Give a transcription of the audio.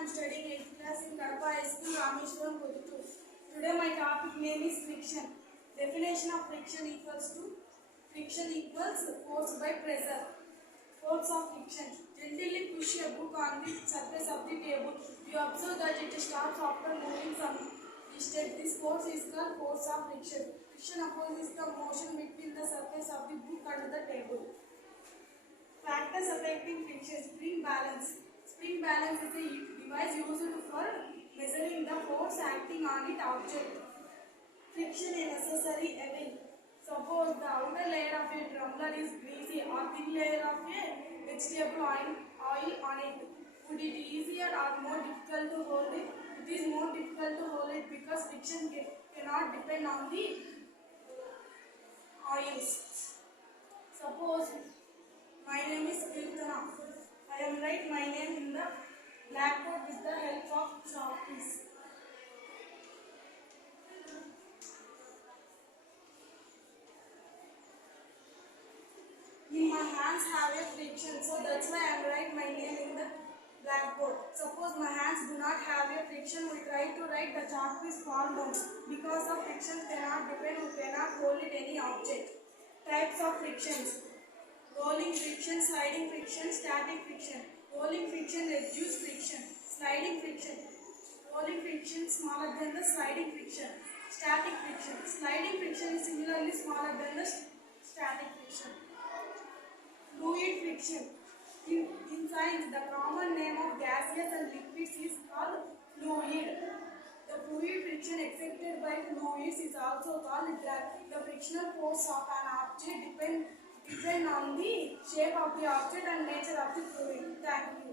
am studying 8th class in Kadapa High School, Rameshwaram, Koduttur. Today my topic name is friction. Definition of friction equals force by pressure. Force of friction. Gently push a book on the surface of the table. You observe that it stops after moving some distance. This force is called force of friction. Friction opposes the motion between the surface of the book and the table. Factors affecting friction. Spring balance. Spring balance is a device used for measuring the force acting on an object. Friction a necessary event. Suppose the outer layer of a tumbler is greasy or thin layer of a vegetable oil on it. Would it easier or more difficult to hold it? It is more difficult to hold it because friction cannot depend on the oils. Suppose my name is Kirtana. I am write my name in the blackboard with the help of chalk piece. In my hands have a friction, so that's why I am write my name in the blackboard. Suppose my hands do not have a friction, we try to write, the chalk piece fall down. Because of friction cannot depend, we cannot hold it any object. Types of frictions. Rolling friction, sliding friction, static friction. Rolling friction, reduced friction. Sliding friction. Rolling friction smaller than the sliding friction. Static friction. Sliding friction is similarly smaller than the static friction. Fluid friction. In science, the common name of gaseous and liquids is called fluid. The fluid friction exerted by fluids is also called drag. The frictional force of an object depend on the shape of the object and nature of the fluid. Thank you.